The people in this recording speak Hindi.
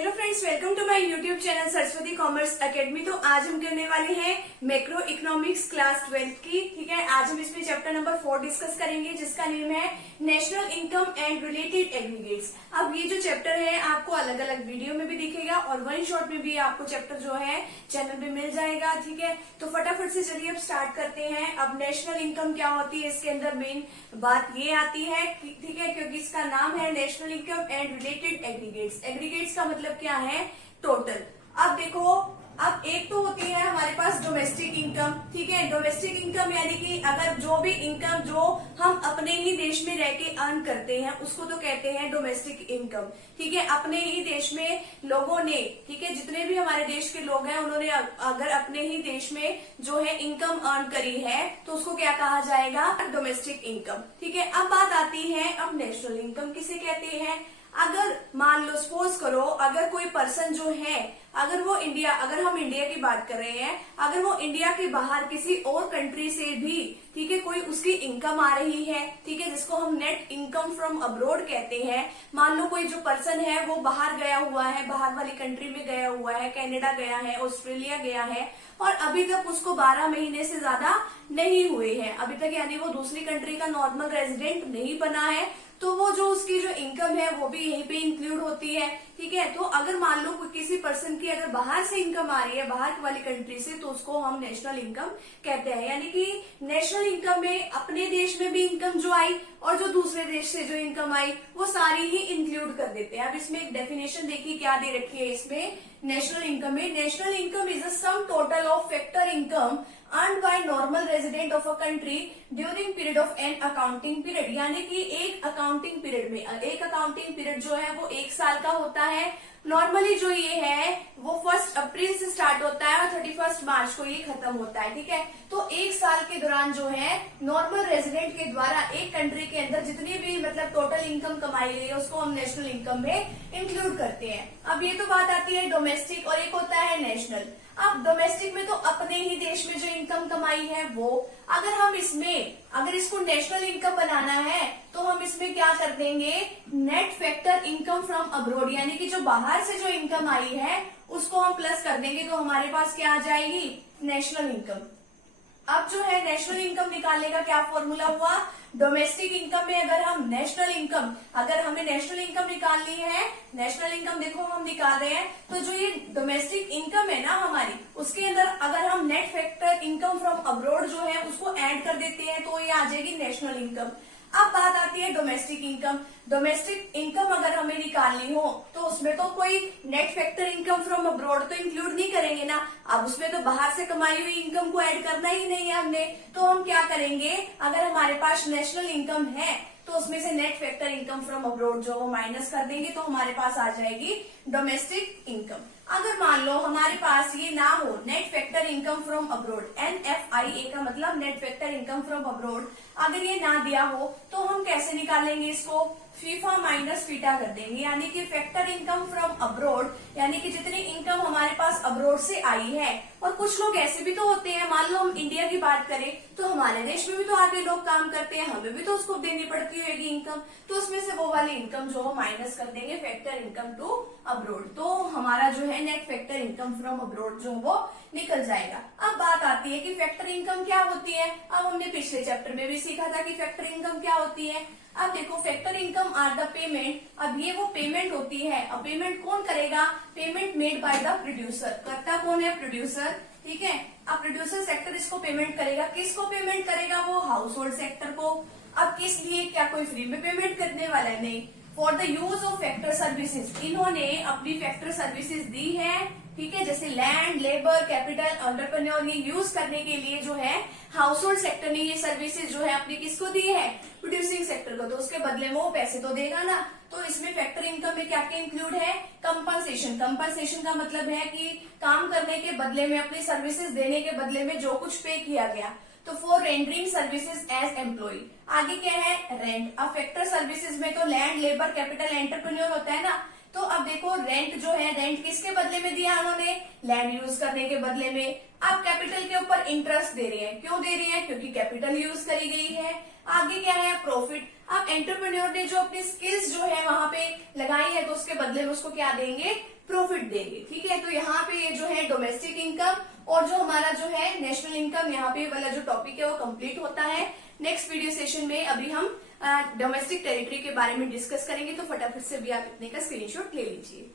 Hello friends, welcome to my YouTube channel Saraswati commerce academy. तो आज हम करने वाले हैं मैक्रो इकोनॉमिक्स क्लास 12 की। ठीक है, आज हम इसमें चैप्टर नंबर 4 डिस्कस करेंगे जिसका नेम है national income and related aggregates. अब ये जो चैप्टर है आपको अलग अलग वीडियो में भी दिखेगा और वन शॉट में भी आपको चैप्टर जो है चैनल पे मिल जाएगा। ठीक है, तो फटाफट से चलिए अब स्टार्ट करते हैं। अब नेशनल इनकम क्या होती है, इसके अंदर मेन बात ये आती है, ठीक है, क्योंकि इसका नाम है national income and related aggregates. Aggregates का मतलब क्या है, टोटल। अब देखो, अब एक तो होती है हमारे पास डोमेस्टिक इनकम। ठीक है, डोमेस्टिक इनकम यानी कि अगर जो भी इनकम जो हम अपने ही देश में रह के अर्न करते हैं उसको तो कहते हैं डोमेस्टिक इनकम। ठीक है, अपने ही देश में लोगों ने, ठीक है, जितने भी हमारे देश के लोग हैं उन्होंने अगर अपने ही देश में जो है इनकम अर्न करी है तो उसको क्या कहा जाएगा, डोमेस्टिक इनकम। ठीक है, अब बात आती है अब नेशनल इनकम किसे कहते हैं। अगर मान लो सपोज करो, अगर कोई पर्सन जो है, अगर वो इंडिया, अगर हम इंडिया की बात कर रहे हैं, अगर वो इंडिया के बाहर किसी और कंट्री से भी, ठीक है, कोई उसकी इनकम आ रही है, ठीक है, जिसको हम नेट इनकम फ्रॉम अब्रोड कहते हैं। मान लो कोई जो पर्सन है वो बाहर गया हुआ है, बाहर वाली कंट्री में गया हुआ है, कनाडा गया है, ऑस्ट्रेलिया गया है और अभी तक उसको 12 महीने से ज्यादा नहीं हुए हैं अभी तक, यानी वो दूसरी कंट्री का नॉर्मल रेजिडेंट नहीं बना है, तो वो जो उसकी जो इनकम है वो भी यहीं पे इंक्लूड होती है। ठीक है, तो अगर मान लो किसी पर्सन की अगर बाहर से इनकम आ रही है, बाहर वाली कंट्री से, तो उसको हम नेशनल इनकम कहते हैं। यानी कि नेशनल इनकम में अपने देश में भी इनकम जो आई और जो दूसरे देश से जो इनकम आई वो सारी ही इंक्लूड कर देते हैं। अब इसमें एक डेफिनेशन देखिए क्या दे रखी है इसमें नेशनल इनकम में। National income is a sum total of factor income earned by normal resident of a country during period of an accounting period। यानी कि एक अकाउंटिंग पीरियड में, एक अकाउंटिंग पीरियड जो है वो 1 साल का होता है। नॉर्मली जो ये है वो 1 अप्रैल से स्टार्ट होता है और 31 मार्च को ये खत्म होता है। ठीक है, तो 1 साल के दौरान जो है नॉर्मल रेजिडेंट के द्वारा एक कंट्री के अंदर जितनी भी मतलब टोटल इनकम कमाई गई है उसको हम नेशनल इनकम में इंक्लूड करते हैं। अब ये तो बात आती है डोमेस्टिक और एक होता है नेशनल। अब डोमेस्टिक में तो अपने ही देश में जो इनकम कमाई है वो, अगर हम इसमें, अगर इसको नेशनल इनकम बनाना है तो हम इसमें क्या कर देंगे, net factor income from abroad, यानी कि जो बाहर से जो इनकम आई है उसको हम प्लस कर देंगे तो हमारे पास क्या आ जाएगी, नेशनल इनकम। अब जो है नेशनल इनकम निकालने का क्या फॉर्मूला हुआ, डोमेस्टिक इनकम में अगर हम नेशनल इनकम, अगर हमें नेशनल इनकम निकालनी है, नेशनल इनकम देखो हम निकाल रहे हैं, तो जो ये डोमेस्टिक इनकम है ना हमारी, उसके अंदर अगर हम net factor income from abroad जो है उसको ऐड कर देते हैं तो ये आ जाएगी नेशनल इनकम। अब बात आती है डोमेस्टिक इनकम। डोमेस्टिक इनकम अगर हमें निकालनी हो तो उसमें तो कोई net factor income from abroad तो इंक्लूड नहीं करेंगे ना। अब उसमें तो बाहर से कमाई हुई इनकम को ऐड करना ही नहीं है हमने, तो हम क्या करेंगे, अगर हमारे पास नेशनल इनकम है तो उसमें से net factor income from abroad जो वो माइनस कर देंगे तो हमारे पास आ जाएगी डोमेस्टिक इनकम। अगर मान लो हमारे पास ये ना हो, net factor income from abroad, NFIA का मतलब net factor income from abroad, अगर ये ना दिया हो तो हम कैसे निकालेंगे इसको, फीफा माइनस फीटा कर देंगे। यानी कि फैक्टर इनकम फ्रॉम अब्रोड यानी कि जितनी इनकम हमारे पास अब्रोड से आई है, और कुछ लोग ऐसे भी तो होते हैं, मान लो हम इंडिया की बात करें तो हमारे देश में भी तो आगे लोग काम करते हैं, हमें भी तो उसको देनी पड़ती होगी इनकम, तो उसमें से वो वाली इनकम जो माइनस कर देंगे फैक्टर इनकम टू अब्रोड, तो हमारा जो है net factor income from abroad जो वो निकल जाएगा। अब बात आती है कि फैक्टर इनकम क्या होती है। अब हमने पिछले चैप्टर में भी सीखा था कि फैक्टर इनकम क्या होती है। अब देखो, factor income are the payment, अब ये वो पेमेंट होती है। अब पेमेंट कौन करेगा, payment made by the producer, करता कौन है, प्रोड्यूसर। ठीक है, अब प्रोड्यूसर सेक्टर इसको पेमेंट करेगा, किसको पेमेंट करेगा, वो हाउस होल्ड सेक्टर को। अब किस लिए, क्या कोई फ्री में पेमेंट करने वाला है, नहीं, for the use of factor services, इन्होंने अपनी फैक्टर सर्विसेज दी है। ठीक है, जैसे लैंड, लेबर, कैपिटल, एंटरप्रेन्योर, ये यूज करने के लिए जो है हाउस होल्ड सेक्टर ने ये सर्विसेज जो है अपनी किसको दी है, प्रोड्यूसिंग सेक्टर को, तो उसके बदले में वो पैसे तो देगा ना। तो इसमें फैक्टर इनकम में क्या क्या इंक्लूड है, कंपनसेशन। कंपनसेशन का मतलब है कि काम करने के बदले में, अपनी सर्विसेज देने के बदले में जो कुछ पे किया गया, तो for rendering services as employ. आगे क्या है, रेंट। अब फैक्टर सर्विसेज में तो लैंड, लेबर, कैपिटल, एंटरप्रेन्योर होता है ना, तो अब देखो रेंट जो है, रेंट किसके बदले में दिया उन्होंने, लैंड यूज करने के बदले में। अब कैपिटल के ऊपर इंटरेस्ट दे रहे हैं, क्यों दे रहे हैं, क्योंकि कैपिटल यूज करी गई है। आगे क्या है, प्रॉफिट। अब एंटरप्रेन्योर ने जो अपनी स्किल्स जो है वहां पे लगाई है तो उसके बदले में उसको क्या देंगे, प्रॉफिट देंगे। ठीक है, तो यहाँ पे ये जो है डोमेस्टिक इनकम और जो हमारा जो है नेशनल इनकम, यहाँ पे वाला जो टॉपिक है वो कंप्लीट होता है। नेक्स्ट वीडियो सेशन में अभी हम डोमेस्टिक टेरिटरी के बारे में डिस्कस करेंगे, तो फटाफट से भी आप इतने का स्क्रीनशॉट ले लीजिए।